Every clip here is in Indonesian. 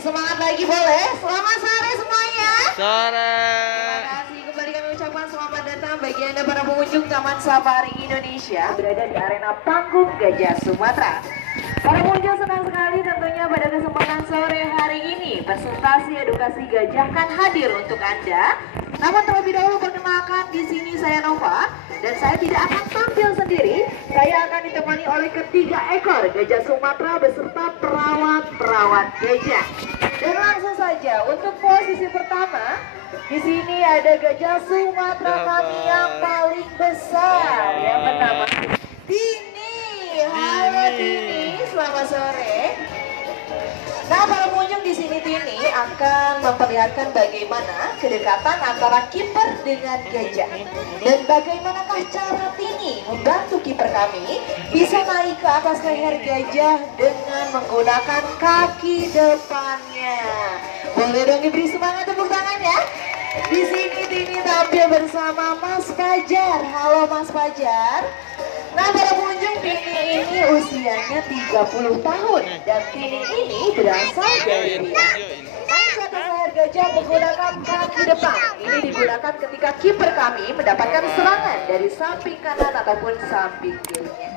semangat lagi boleh? Selamat sore semuanya. Sore. Terima kasih, kembali kami ucapkan selamat datang bagi Anda para pengunjung Taman Safari Indonesia berada di arena Panggung Gajah Sumatera. Para pengunjung senang sekali tentunya pada kesempatan sore hari ini presentasi edukasi gajah kan hadir untuk Anda. Namun terlebih dahulu perkenalkan, di sini saya Nova dan saya tidak akan tampil sendiri. Saya akan ditemani oleh ketiga ekor gajah Sumatera beserta perawat-perawat gajah. Dan langsung saja untuk posisi pertama, di sini ada gajah Sumatera kami yang paling besar yang bernama Tini. Halo Tini, selamat sore. Nah, para pengunjung di sini Tini akan memperlihatkan bagaimana kedekatan antara kiper dengan gajah dan bagaimanakah cara Tini membantu kiper kami bisa naik ke atas leher gajah dengan menggunakan kaki depannya. Boleh dong diberi semangat tepuk tangan ya. Di sini Tini tampil bersama Mas Fajar. Halo Mas Fajar. Nah, para pengunjung, Tini ini usianya 30 tahun dan Tini ini berasal dari naik ke atas leher gajah menggunakan kaki depan. Ini digunakan ketika kiper kami mendapatkan serangan dari samping kanan ataupun samping kirinya.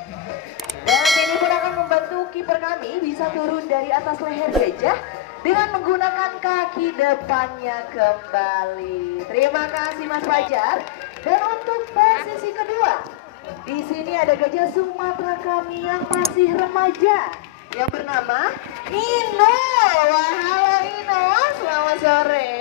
Dan Tini pun akan membantu kiper kami bisa turun dari atas leher gajah dengan menggunakan kaki depannya kembali. Terima kasih Mas Fajar. Dan untuk posisi kedua, di sini ada gajah Sumatera kami yang masih remaja yang bernama Ino. Wah, halo Ino, selamat sore.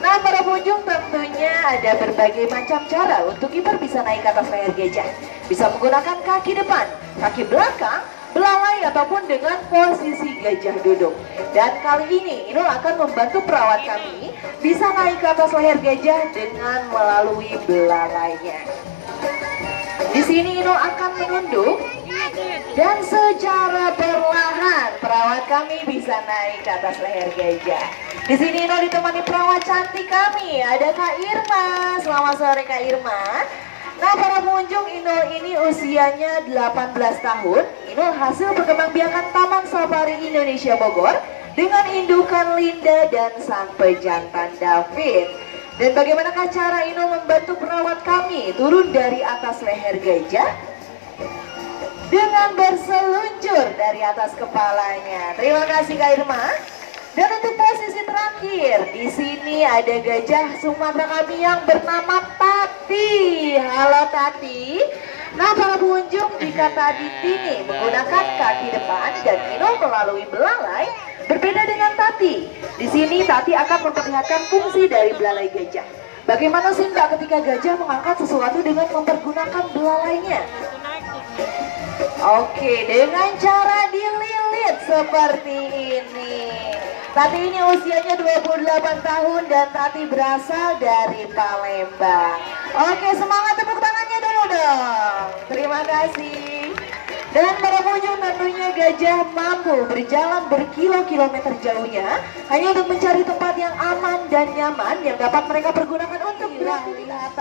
Nah, para pengunjung, tentunya ada berbagai macam cara untuk kiper bisa naik ke atas leher gajah. Bisa menggunakan kaki depan, kaki belakang, belalai ataupun dengan posisi gajah duduk. Dan kali ini Inul akan membantu perawat kami bisa naik ke atas leher gajah dengan melalui belalainya. Di sini Inul akan menunduk dan secara perlahan perawat kami bisa naik ke atas leher gajah. Di sini Inul ditemani perawat cantik kami, ada Kak Irma. Selamat sore Kak Irma. Nah, para pengunjung, Inul ini usianya 18 tahun. Inul hasil perkembangbiakan Taman Safari Indonesia Bogor dengan indukan Linda dan sang pejantan David. Dan bagaimanakah cara Inul membantu perawat kami turun dari atas leher gajah? Dengan berseluncur dari atas kepalanya. Terima kasih Kak Irma. Dan untuk posisi terakhir, di sini ada gajah Sumatera kami yang bernama Tati. Halo Tati. Nah, para pengunjung, jika tadi Tini menggunakan kaki depan dan Inul melalui belalai, berbeda dengan Tati. Di sini Tati akan memperlihatkan fungsi dari belalai gajah. Bagaimana sih Mbak ketika gajah mengangkat sesuatu dengan mempergunakan belalainya? Oke, dengan cara dililit seperti ini. Tati ini usianya 28 tahun dan Tati berasal dari Palembang. Oke, semangat tepuk tangannya dulu dong. Terima kasih. Dan para pengunjung, tentunya gajah mampu berjalan berkilo-kilometer jauhnya hanya untuk mencari tempat yang aman dan nyaman yang dapat mereka pergunakan untuk berlari. Lihat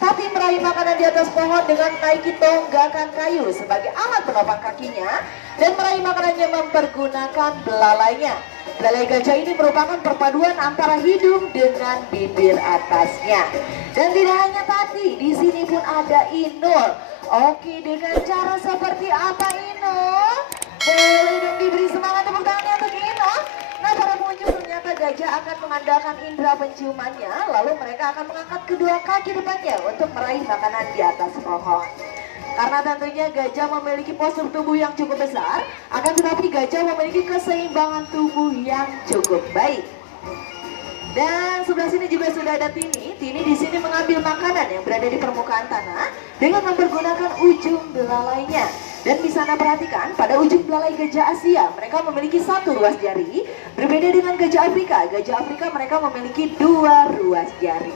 Tati meraih makanan di atas pohon dengan menaiki tonggakan kayu sebagai alat penopang kakinya dan meraih makanannya mempergunakan belalainya. Belalai gajah ini merupakan perpaduan antara hidung dengan bibir atasnya. Dan tidak hanya Tati, di sini pun ada Inul. Oke, dengan cara seperti apa Inul? Boleh dong diberi semangat tepuk tangannya untuk Inul. Nah, para pengunjung, ternyata gajah akan mengandalkan indera penciumannya, lalu mereka akan mengangkat kedua kaki depannya untuk meraih makanan di atas pohon. Karena tentunya gajah memiliki postur tubuh yang cukup besar, akan tetapi gajah memiliki keseimbangan tubuh yang cukup baik. Dan sebelah sini juga sudah ada Tini. Tini di sini mengambil makanan yang berada di permukaan tanah dengan mempergunakan ujung belalainya. Dan bisa Anda perhatikan pada ujung belalai gajah Asia mereka memiliki satu ruas jari, berbeda dengan gajah Afrika. Gajah Afrika mereka memiliki dua ruas jari.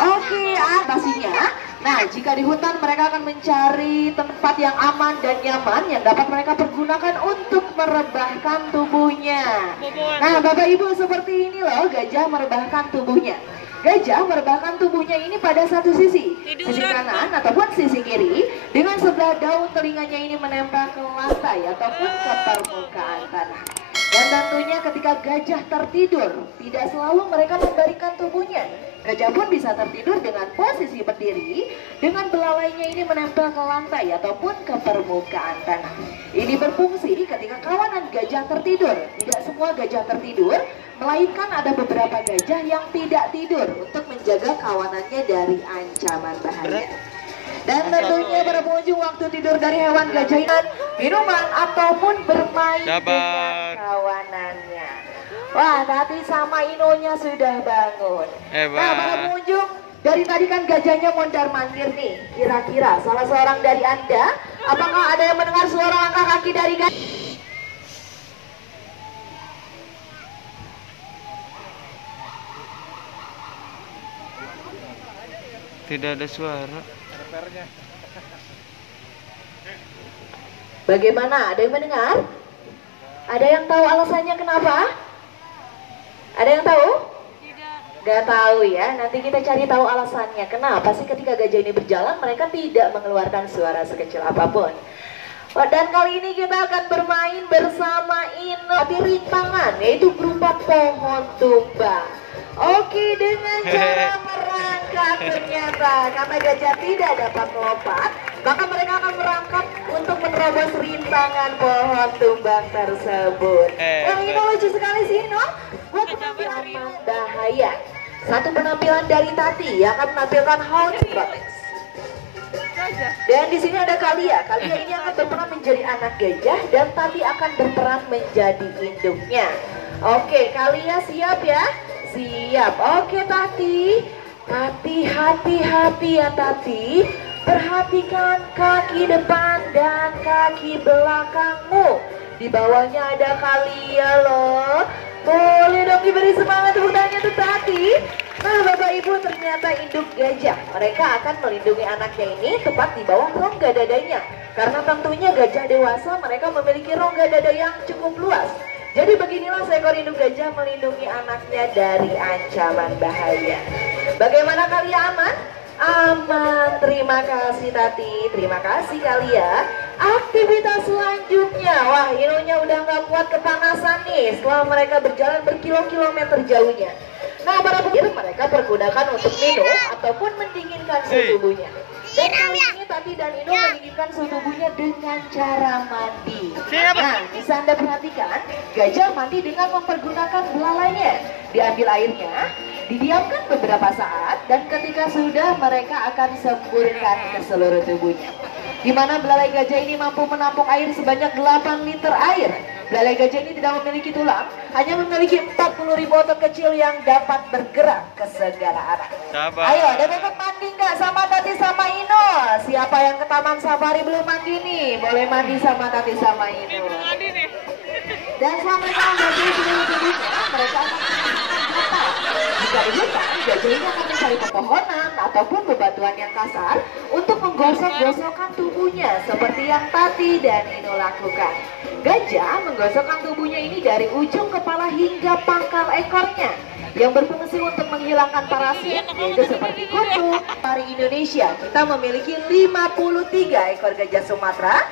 Oke, atasnya. Nah, jika di hutan mereka akan mencari tempat yang aman dan nyaman yang dapat mereka pergunakan untuk merebahkan tubuhnya. Nah, Bapak Ibu, seperti ini loh gajah merebahkan tubuhnya. Gajah merebahkan tubuhnya ini pada satu sisi kanan ataupun sisi kiri, dengan sebelah daun telinganya ini menempel ke lantai ataupun ke permukaan tanah. Dan tentunya ketika gajah tertidur, tidak selalu mereka membalikan tubuhnya. Gajah pun bisa tertidur dengan posisi berdiri, dengan belalainya ini menempel ke lantai ataupun ke permukaan tanah. Ini berfungsi ketika kawanan gajah tertidur. Tidak semua gajah tertidur, melainkan ada beberapa gajah yang tidak tidur untuk menjaga kawanannya dari ancaman bahaya. Dan tentunya para pengunjung waktu tidur dari hewan gajah ini minuman ataupun bermain dengan kawanannya. Wah, Tati sama Inonya sudah bangun. Nah, para pengunjung, dari tadi kan gajahnya mondar-mandir nih. Kira-kira salah seorang dari Anda, apakah ada yang mendengar suara langkah kaki dari gajah? Tidak ada suara. Bagaimana? Ada yang mendengar? Ada yang tahu alasannya kenapa? Ada yang tahu? Tidak. Gak tahu ya. Nanti kita cari tahu alasannya. Kenapa sih ketika gajah ini berjalan mereka tidak mengeluarkan suara sekecil apapun? Dan kali ini kita akan bermain bersama Ino di rintangan, yaitu berupa pohon tumbang. Oke, dengan cara merangkak ternyata karena gajah tidak dapat melompat, maka mereka akan merangkak untuk menerobos rintangan pohon tumbang tersebut. Yang ini lucu sekali sih, Ino. Buat penampilan bahaya. Satu penampilan dari Tati yang akan menampilkan how to protect. Dan di sini ada Kalia. Kalia ini akan berperan menjadi anak gajah dan Tati akan berperan menjadi induknya. Oke, Kalia siap ya? Siap. Oke, Tati. Tati, hati-hati ya Tati. Perhatikan kaki depan dan kaki belakangmu. Di bawahnya ada Kalia loh. Boleh dong diberi semangat tepuk tangannya tuh Tati. Nah, Bapak Ibu, ternyata induk gajah. Mereka akan melindungi anaknya ini tepat di bawah rongga dadanya. Karena tentunya gajah dewasa mereka memiliki rongga dada yang cukup luas. Jadi beginilah seekor induk gajah melindungi anaknya dari ancaman bahaya. Bagaimana kalian aman? Aman. Terima kasih Tati. Terima kasih Kalia. Aktivitas selanjutnya. Wah, Inonya udah nggak kuat kepanasan nih setelah mereka berjalan berkilo-kilometer jauhnya. Nah, para pengunjung mereka pergunakan untuk minum ataupun mendinginkan suhu tubuhnya. Dan kali ini Tati dan Ino mendinginkan suhu tubuhnya dengan cara mandi. Nah, bisa Anda perhatikan, gajah mandi dengan mempergunakan belalainya. Diambil airnya, didiamkan beberapa saat, dan ketika sudah mereka akan semburkan ke seluruh tubuhnya. Di mana belalai gajah ini mampu menampung air sebanyak 8 liter air. Belalai gajah ini tidak memiliki tulang, hanya memiliki 40.000 otot kecil yang dapat bergerak ke segala arah. Ayo, ada yang mandi nggak sama Tati sama Ino? Siapa yang ke Taman Safari belum mandi nih? Boleh mandi sama Tati sama Ino. Dan selama mereka mengajari seluruh tubuhnya, mereka akan jika di hutan, gajah ini akan mencari pepohonan ataupun bebatuan yang kasar untuk menggosok-gosokkan tubuhnya seperti yang Tati dan Ino lakukan. Gajah menggosokkan tubuhnya ini dari ujung kepala hingga pangkal ekornya yang berfungsi untuk menghilangkan parasit, yaitu seperti kutu. Di Indonesia kita memiliki 53 ekor gajah Sumatera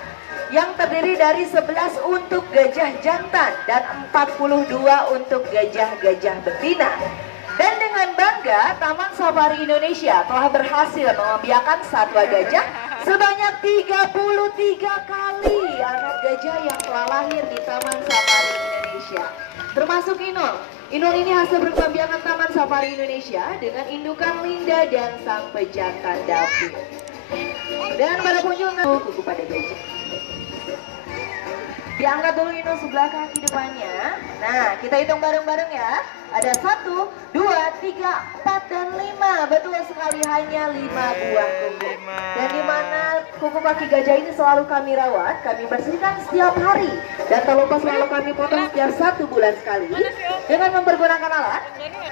yang terdiri dari 11 untuk gajah jantan dan 42 untuk gajah-gajah betina. Dan dengan bangga, Taman Safari Indonesia telah berhasil membiarkan satwa gajah sebanyak 33 kali anak gajah yang telah lahir di Taman Safari Indonesia. Termasuk Inul. Inul ini hasil perkembangan Taman Safari Indonesia dengan indukan Linda dan sang pejantan David. Dan pada pengunjung kuku pada gajah. Diangkat dulu Ino sebelah kaki depannya. Nah, kita hitung bareng-bareng ya. Ada 1, 2, 3, 4, dan 5. Betul sekali, hanya 5 buah kuku. Dan dimana kuku kaki gajah ini selalu kami rawat, kami bersihkan setiap hari. Dan tak lupa selalu kami potong setiap 1 bulan sekali dengan mempergunakan alat.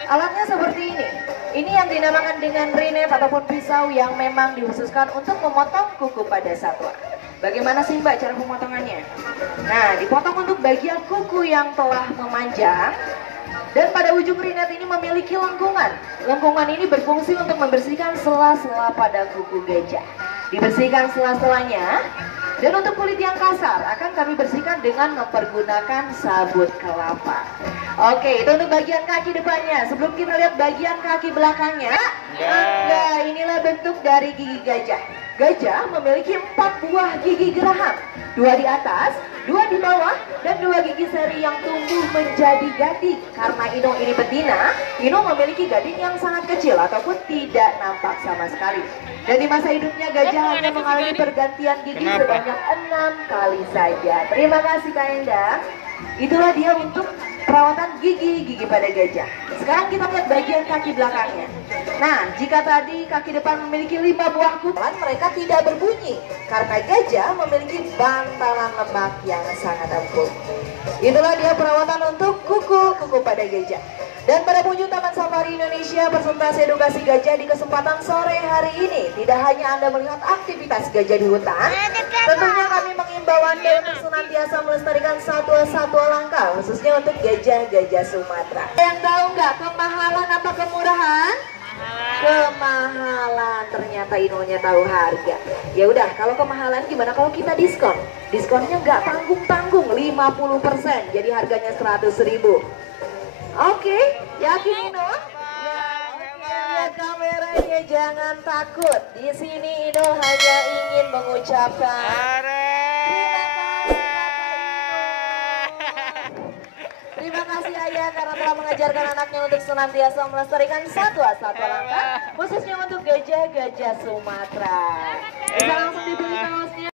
Alatnya seperti ini. Ini yang dinamakan dengan rinet ataupun pisau yang memang dikhususkan untuk memotong kuku pada satwa. Bagaimana sih Mbak cara pemotongannya? Nah, dipotong untuk bagian kuku yang telah memanjang. Dan pada ujung rinet ini memiliki lengkungan. Lengkungan ini berfungsi untuk membersihkan sela-sela pada kuku gajah. Dibersihkan sela-selanya. Dan untuk kulit yang kasar akan kami bersihkan dengan mempergunakan sabun kelapa. Oke, itu untuk bagian kaki depannya. Sebelum kita lihat bagian kaki belakangnya, inilah bentuk dari gigi gajah. Gajah memiliki 4 buah gigi geraham, 2 di atas, 2 di bawah, dan 2 gigi seri yang tumbuh menjadi gading. Karena Ino ini betina, Ino memiliki gading yang sangat kecil ataupun tidak nampak sama sekali. Dan di masa hidupnya gajah hanya mengalami pergantian gigi sebanyak 6 kali saja. Terima kasih Kak Endang. Itulah dia untuk perawatan gigi pada gajah. Sekarang kita lihat bagian kaki belakangnya. Nah, jika tadi kaki depan memiliki 5 buah kuban, mereka tidak berbunyi karena gajah memiliki bantalan lemak yang sangat empuk. Itulah dia perawatan untuk kuku pada gajah. Dan pada pengunjung Taman Safari Indonesia, presentasi edukasi gajah di kesempatan sore hari ini tidak hanya Anda melihat aktivitas gajah di hutan, tentunya kami mengimbau Anda untuk senantiasa melestarikan satwa-satwa langka, khususnya untuk gajah-gajah Sumatera. Yang tahu nggak kemahalan apa kemurahan? Kemahalan. Ternyata Inonya tahu harga. Ya udah, kalau kemahalan gimana kalau kita diskon? Diskonnya nggak tanggung-tanggung, 50%, jadi harganya 100.000. Oke, yakin Ino? Ya, lihat kameranya, jangan takut. Di sini Ino hanya ingin mengucapkan terima kasih Ayah karena telah mengajarkan anaknya untuk senantiasa melestarikan satwa-satwa langka, khususnya untuk gajah-gajah Sumatera. Bisa langsung dipilih kaosnya.